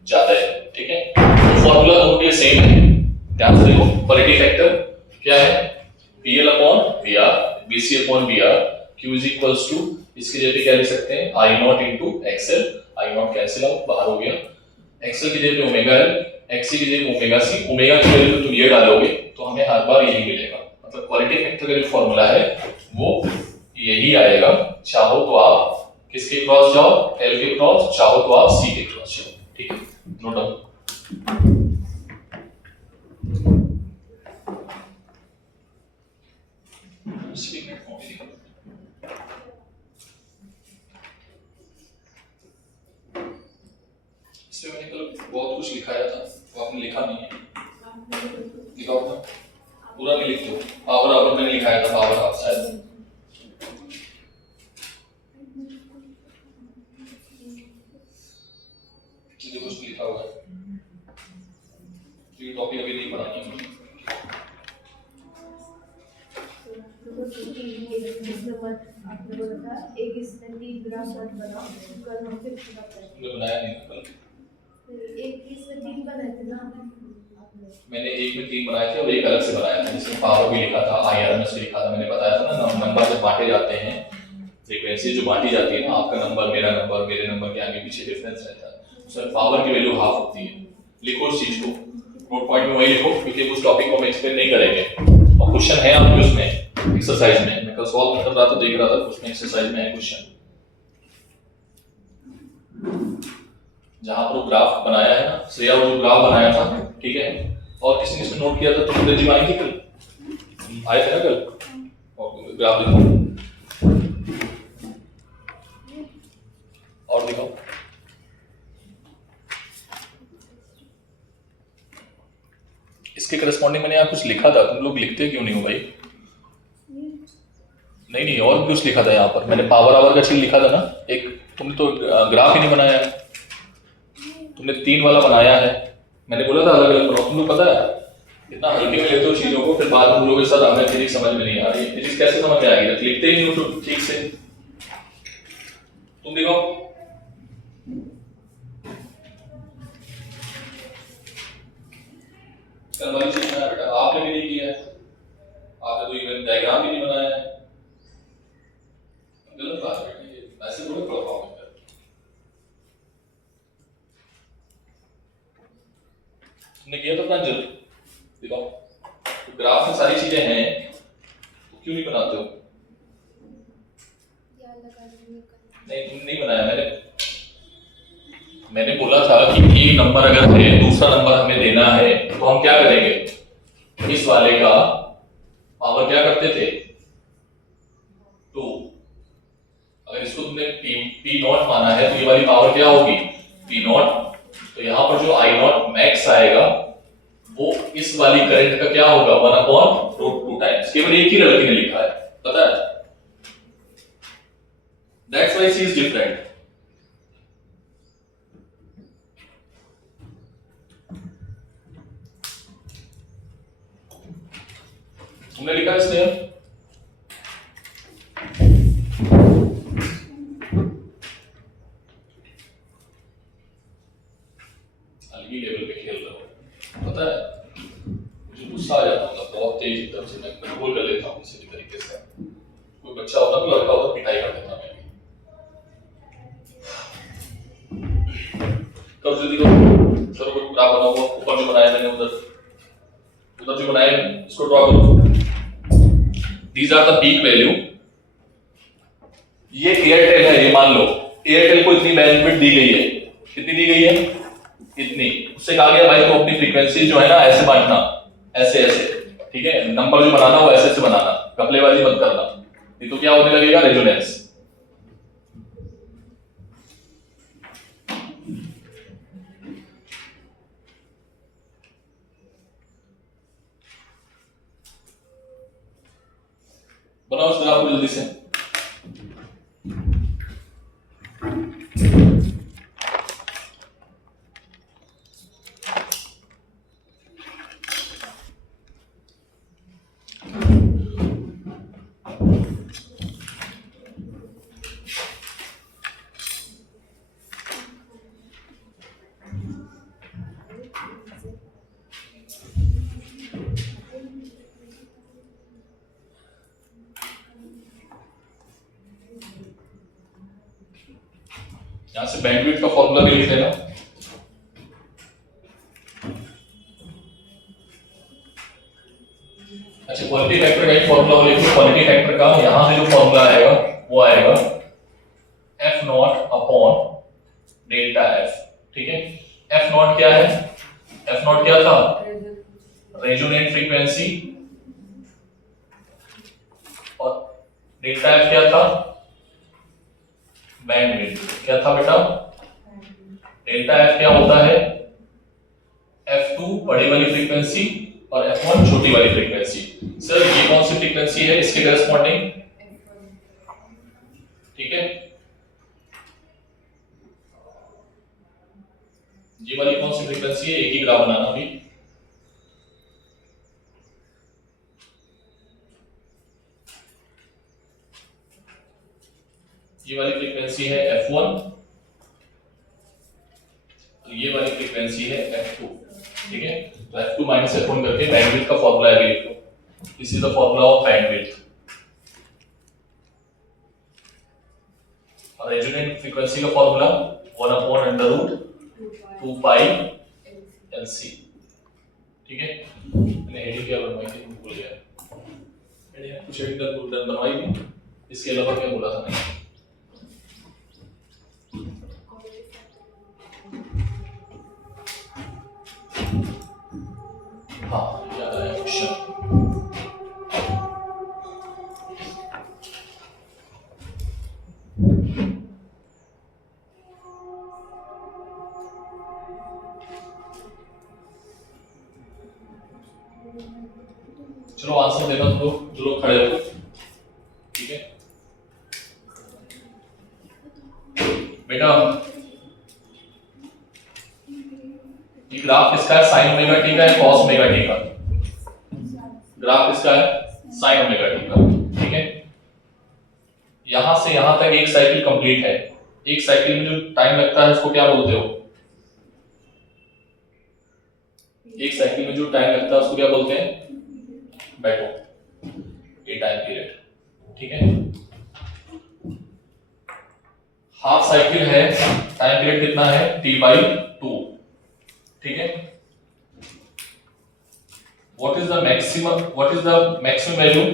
ज्यादा है, ठीक है। तो फॉर्मूला दोनों के सेम है, ध्यान से देखो। क्वालिटी फैक्टर क्या है? PL upon VR, BC upon VR, Q is equals to, इसकी जगह पे क्या लिख सकते हैं? I not into XL, I not cancel out, बाहर हो गया। XL की जगह पे ओमेगा L, XC की जगह पे ओमेगा C, ओमेगा की वैल्यू तुम ये डालोगे तो हमें हर बार यही मिलेगा। मतलब क्वालिटी फैक्टर का जो फॉर्मूला है वो यही आएगा। चाहो तो आप किसके क्रॉस जाओ? L के क्रॉस, चाहो तो आप C के क्रॉस जाओ, ठीक है। Note down. इसमें मैंने कल बहुत कुछ लिखाया था, वो आपने लिखा नहीं है। लिखा था पूरा भी लिख दो। पावर मैंने लिखाया था, पावर हाफ शायद। कुछ लिखा हुआ है, ये टॉपिक अभी नहीं पढ़ानी है। आपने बोला था एक इसमें 3 ग्राफ बनाओ, कल हम फिर बनाया नहीं कल। एक इसमें 3 बनाए थे ना आपने? मैंने एक में 3 बनाए थे और एक अलग से बनाया था जिसमें पावर भी लिखा था, IRMS भी लिखा था। मैंने बताया था ना, नंबर जब बांटे जाते हैं, फ्रीक्वेंसी जो बांटी जाती है ना, आपका नंबर मेरा नंबर, मेरे नंबर के आगे पीछे डिफरेंस रहता है, उसमें पावर की वैल्यू हाफ होती है। लिखो उस चीज को, नोट पॉइंट में वही लिखो, क्योंकि उस टॉपिक को हम एक्सप्लेन नहीं करेंगे। और क्वेश्चन है आपके उसमें एक्सरसाइज में, मैं कल सॉल्व कर रहा था, देख रहा था, उसमें एक्सरसाइज में है क्वेश्चन, जहां पर वो ग्राफ बनाया है ना, श्रेया वो ग्राफ बनाया था, ठीक है। और किसी ने इसमें नोट किया था, तुम जी आई थी कल, आए थे ना कल, ग्राफ दिखाओ और दिखाओ। इसके करस्पॉन्डिंग मैंने यहाँ कुछ लिखा था, तुम लोग लिखते क्यों नहीं हो भाई? नहीं और भी कुछ लिखा था यहाँ पर, मैंने पावर आवर का चीज लिखा था ना एक, तुमने तो ग्राफ ही नहीं बनाया है, तुमने 3 वाला बनाया है। मैंने बोला था अलग अलग बनाओ, तुम लोग पता है इतना हल्के में लेते हो चीजों को, फिर बाद में तुम लोगों के साथ हमें फिजिक्स समझ में नहीं आ रही है। फिजिक्स कैसे समझ में आएगी जब लिखते ही नहीं हो तो ठीक से। तुम देखो कल वाली चीज बनाया बेटा, आपने भी नहीं किया है, आपने तो इवन डायग्राम भी नहीं बनाया है। गलत बात है बेटा, ऐसे थोड़ी पढ़ पाओगे। तुमने किया तो प्रांजल दिखाओ, तो ग्राफ में सारी चीजें हैं तो क्यों नहीं बनाते हो? नहीं तुमने नहीं बनाया, मैंने बोला था कि एक नंबर अगर है, दूसरा नंबर हमें देना है तो हम क्या करेंगे? इस वाले का पावर क्या करते थे? 2। अगर इसको तुमने P नॉट माना है तो ये वाली पावर क्या होगी? P not. तो यहाँ पर जो I नॉट मैक्स आएगा वो इस वाली करंट का क्या होगा? 1/√2 टाइम्स। केवल एक ही लड़की ने लिखा है, पता है? That's why she is different. तुमने लिखा इसने अलगी लेवल पे खेल रहा हो, पता है? मुझे गुस्सा आ जाता है बहुत तेज एकदम से, मैं कंट्रोल कर लेता हूँ किसी भी तरीके से। कोई बच्चा होता, कोई लड़का होता, पिटाई कर देता मैं। कब जल्दी करो सर, कोई ग्राफ बना हुआ ऊपर जो बनाया मैंने, उधर जो बनाया इसको ड्रॉ करो। These are the peak value। ये एयरटेल है, ये मान लो एयरटेल को इतनी बैंडविड्थ दी गई है, कितनी दी गई है? इतनी। उससे कहा गया भाई तो अपनी फ्रीक्वेंसी जो है ना ऐसे बांटना, ऐसे ऐसे, ठीक है। नंबर जो बनाना वो ऐसे ऐसे बनाना, कपलेबाजी मत करना, नहीं तो क्या होने लगेगा? रेजोनेंस। बनाओ इस ग्राफ को जल्दी से। यहाँ से बैंडविड्थ का फॉर्मूला भी लिख लेना। अच्छा, क्वालिटी फैक्टर का एक फॉर्मूला और लिखो। क्वालिटी फैक्टर का यहाँ से जो फॉर्मूला आएगा वो आएगा F not upon delta F. ठीक है, एफ नॉट क्या है? एफ नॉट क्या था? Resonant frequency. और डेल्टा एफ क्या था? बैंडविड्थ। क्या था बेटा? डेल्टा एफ क्या होता है? F2 बड़ी वाली फ्रीक्वेंसी और F1 छोटी वाली फ्रीक्वेंसी। सर ये कौन सी फ्रीक्वेंसी है इसके करेस्पॉन्डिंग? ठीक है, ये वाली कौन सी फ्रीक्वेंसी है? एक ही ग्राफ बनाना अभी। ये वाली फ्रीक्वेंसी है F1, तो ये वाली फ्रीक्वेंसी है F2। ठीक है, तो F2 माइनस F1 करके बैंडविड्थ का फॉर्मूला है लिखो। This is the formula of bandwidth. और रेजोनेंट फ्रीक्वेंसी का फॉर्मूला 1/√2 पाई LC। ठीक है, मैंने हेडिंग क्या बनवाई थी भूल गया। हेडिंग कुछ हेडिंग बनवाई थी, इसके अलावा क्या बोला था मैंने? हाँ, याद आया क्वेश्चन। चलो आंसर देना तुम लोग, जो लोग खड़े हो। ठीक है बेटा, ये ग्राफ किसका है? साइन ओमेगा टी का है, कॉस ओमेगा टी का? ग्राफ किसका है? साइन ओमेगा टी का। ठीक है, यहां से यहां तक एक साइकिल कंप्लीट है। एक साइकिल में जो टाइम लगता है उसको क्या बोलते हो? एक साइकिल में जो टाइम लगता है उसको क्या बोलते हैं? बैठो, ये टाइम पीरियड। ठीक है, हाफ साइकिल है, टाइम पीरियड कितना है? T/2। ठीक है, what is the maximum value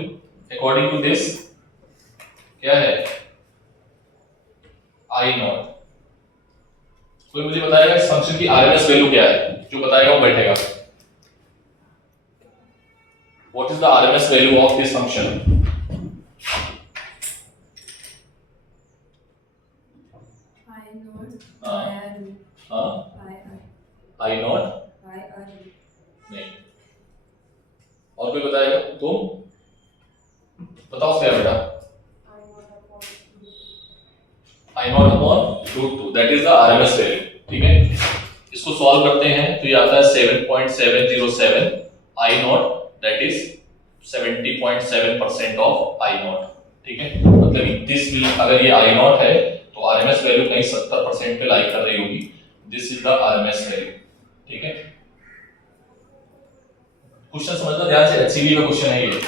according to this? क्या है? I not. कोई मुझे बताएगा इस फंक्शन की आरएमएस वैल्यू क्या है? जो बताएगा वो बैठेगा। What is the RMS value of this function? I not नहीं। और कोई बताएगा? तुम बताओ क्या बेटा? I not upon √2, that is the RMS value. ठीक है, इसको सॉल्व करते हैं तो ये आता है 7.707 I not, that is 70.7% of I not. ठीक है, मतलब दिस विल, अगर ये I नॉट है तो RMS वैल्यू कहीं 70% पे लाई कर रही होगी। This is the RMS value. ठीक है, क्वेश्चन समझना ध्यान से, HCV का क्वेश्चन है ये।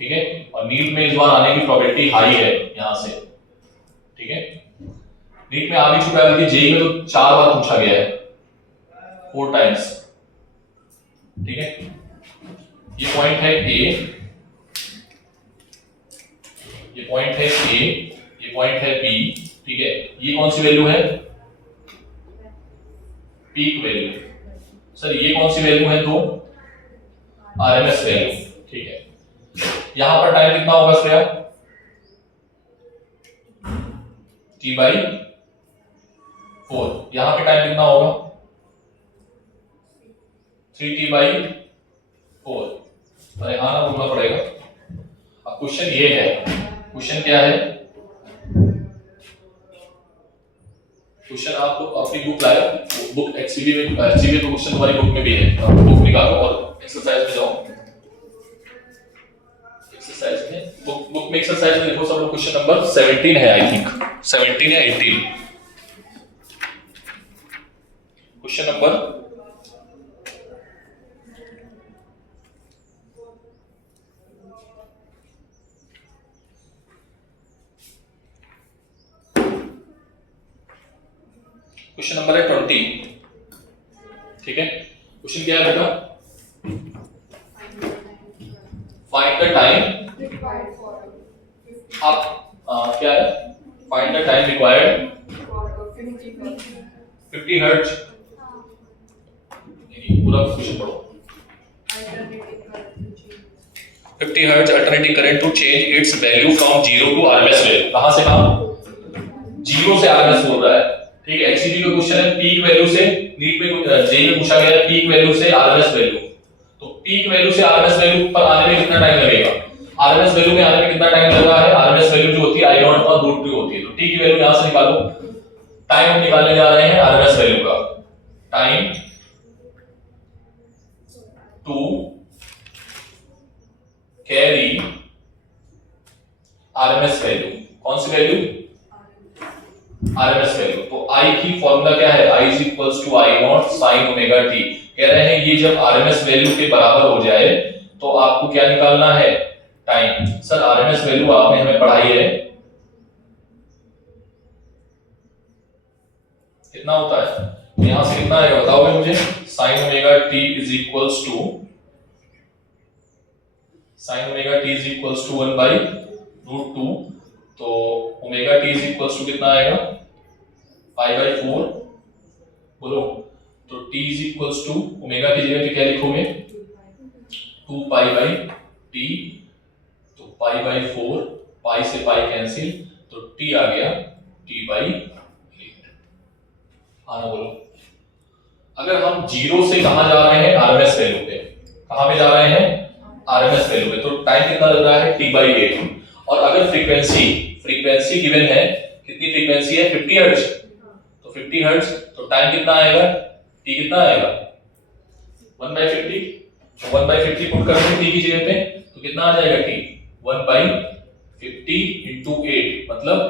ठीक है, और नीट में इस बार आने की प्रोबेबिलिटी हाई है यहां से। ठीक है, नीट में आ भी चुका है, जेईई में तो 4 बार पूछा गया है, 4 टाइम्स। ठीक है, ये पॉइंट है ए, ये पॉइंट है ए, ये पॉइंट है बी। ठीक है, ये कौन सी वैल्यू है? Peak value. सर ये कौन सी वैल्यू है? तो आरएमएस वैल्यू। ठीक है, यहां पर टाइम कितना होगा श्रेया? T/4। यहां पे टाइम कितना होगा? 3T/4। अरे हाँ ना बोलना पड़ेगा। अब क्वेश्चन ये है, क्वेश्चन क्या है? क्वेश्चन आप अपनी बुक लाए, बुक एक्चुअली में क्वेश्चन तुम्हारी बुक में भी है, बुक निकालो और एक्सरसाइज में जाओ। एक्सरसाइज में बुक में एक्सरसाइज में देखो सब लोग, क्वेश्चन नंबर 17 है, आई थिंक 17 या 18। क्वेश्चन नंबर क्वेश्चन नंबर है 20। ठीक है, क्वेश्चन क्या है बेटा? Find the time. आप क्या है? Find the time required 50 hertz. पूरा क्वेश्चन पढ़ो। 50 hertz alternating current to change its value from 0 to RMS value. कहां से कहां? 0 से आरएमएस बोल रहा है। ठीक है, एचसीडी का क्वेश्चन है पीक वैल्यू से, नीट में जेई में पूछा गया है पीक वैल्यू से आरएमएस वैल्यू। तो पीक वैल्यू से आरएमएस वैल्यू पर आने में कितना टाइम लगेगा? आरएमएस वैल्यू में आने में कितना टाइम लग रहा है? आरएमएस वैल्यू जो होती है I0 पर √2 होती है। तो टी की वैल्यू यहां से निकालो। टाइम हम निकालने जा रहे हैं आरएमएस वैल्यू का। Time to carry RMS value. कौन सी वैल्यू? RMS value. तो आई की फॉर्मूला क्या है? I is equals to I0 sin omega T. कह रहे हैं ये जब आरएमएस वैल्यू के बराबर हो जाए तो आपको क्या निकालना है? टाइम। सर आरएमएस वैल्यू आपने हमें पढ़ाई है, कितना होता है? यहां से कितना आएगा बताओगे मुझे? sin omega t is equals to sin omega t is equals to 1 by √2। तो omega t is equals to कितना आएगा? Pi by 4। बोलो। तो t is equals to omega की जगह पे क्या लिखोगे? 2 पाई बाई t। तो पाई बाई 4, पाई से पाई कैंसिल, तो t आ गया t बाई 8। हाँ बोलो। अगर हम 0 से कहां जा रहे हैं? आरएमएस वैल्यू पे। कहां पे जा रहे हैं? आरएमएस वैल्यू पे। तो टाइम कितना लग रहा है? t by 8। और अगर फ्रीक्वेंसी गिवन है, कितनी फ्रीक्वेंसी है? 50 हर्ट्ज। तो 50 हर्ट्ज, तो टाइम कितना आएगा? t कितना आएगा? 1 बाई 50। 1 बाई 50 पुट करोगे t की जगह पे तो कितना आ जाएगा? t 1 बाई 50 इंटू 8 मतलब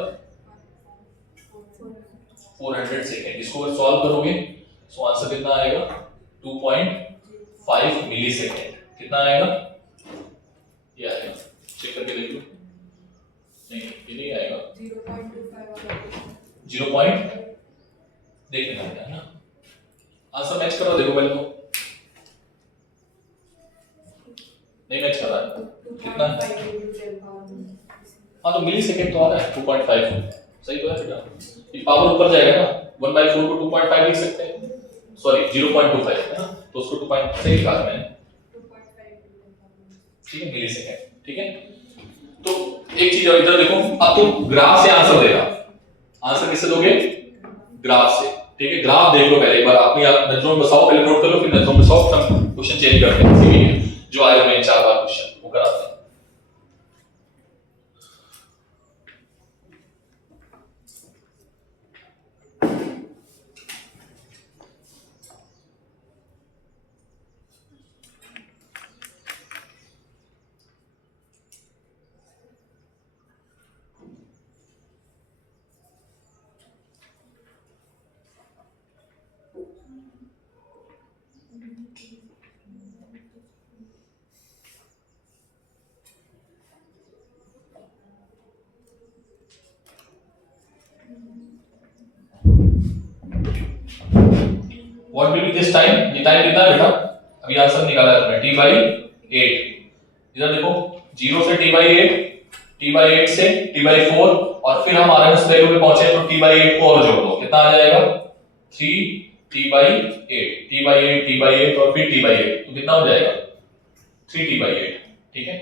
400 सेकेंड। इसको अगर सॉल्व करोगे तो आंसर कितना आएगा? 2.5 मिली सेकेंड। कितना आएगा? ये आएगा। चेक करके देख लो। नहीं ये नहीं आएगा। 0. देखना है ना, आंसर मैच करो। देखो पहले तो नहीं मैच कर रहा है। कितना है? हाँ तो मिली सेकेंड तो आ रहा है 2.5। सही तो है बेटा। ये पावर ऊपर जाएगा ना, 1/4 को 2.5 लिख सकते हैं। सॉरी 0.25 है ना, तो उसको 2. सही लिखा था मैंने। ठीक है, मिली सेकेंड। ठीक है, तो एक चीज और इधर देखो। अब तो ग्राफ से आंसर देगा। आंसर किससे दोगे? ग्राफ से। ठीक है, ग्राफ देख लो पहले एक बार। अपनी नजरों में बसाओ, पहले नोट कर लो, फिर नजरों में बसाओ। हम क्वेश्चन चेंज करते हैं। इसी में जो आए हुए 4 बार क्वेश्चन वो कराते हैं। What will be this time? ये टाइम कितना है बेटा? अभी आंसर निकाला है तुमने, t बाई 8। इधर देखो 0 से t बाई 8, t बाई 8 से t बाई 4, और फिर हम आरएमएस वैल्यू पे पहुंचे तो t बाई 8 को और जोड़ दो। कितना आ जाएगा? 3 t by 8, t by 8, t by 8 और फिर t बाई 8, तो कितना हो जाएगा? 3 t बाई 8। ठीक है,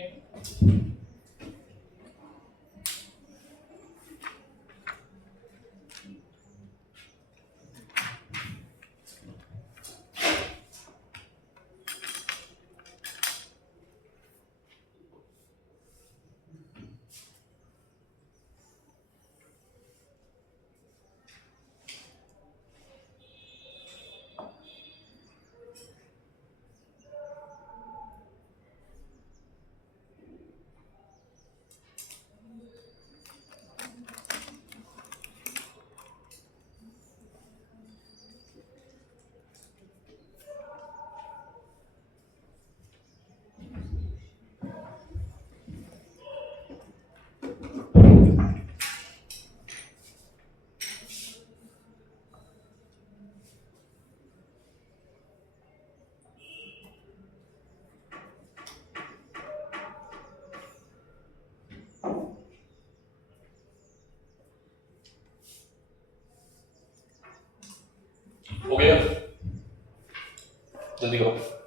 हो गया, जल्दी करो।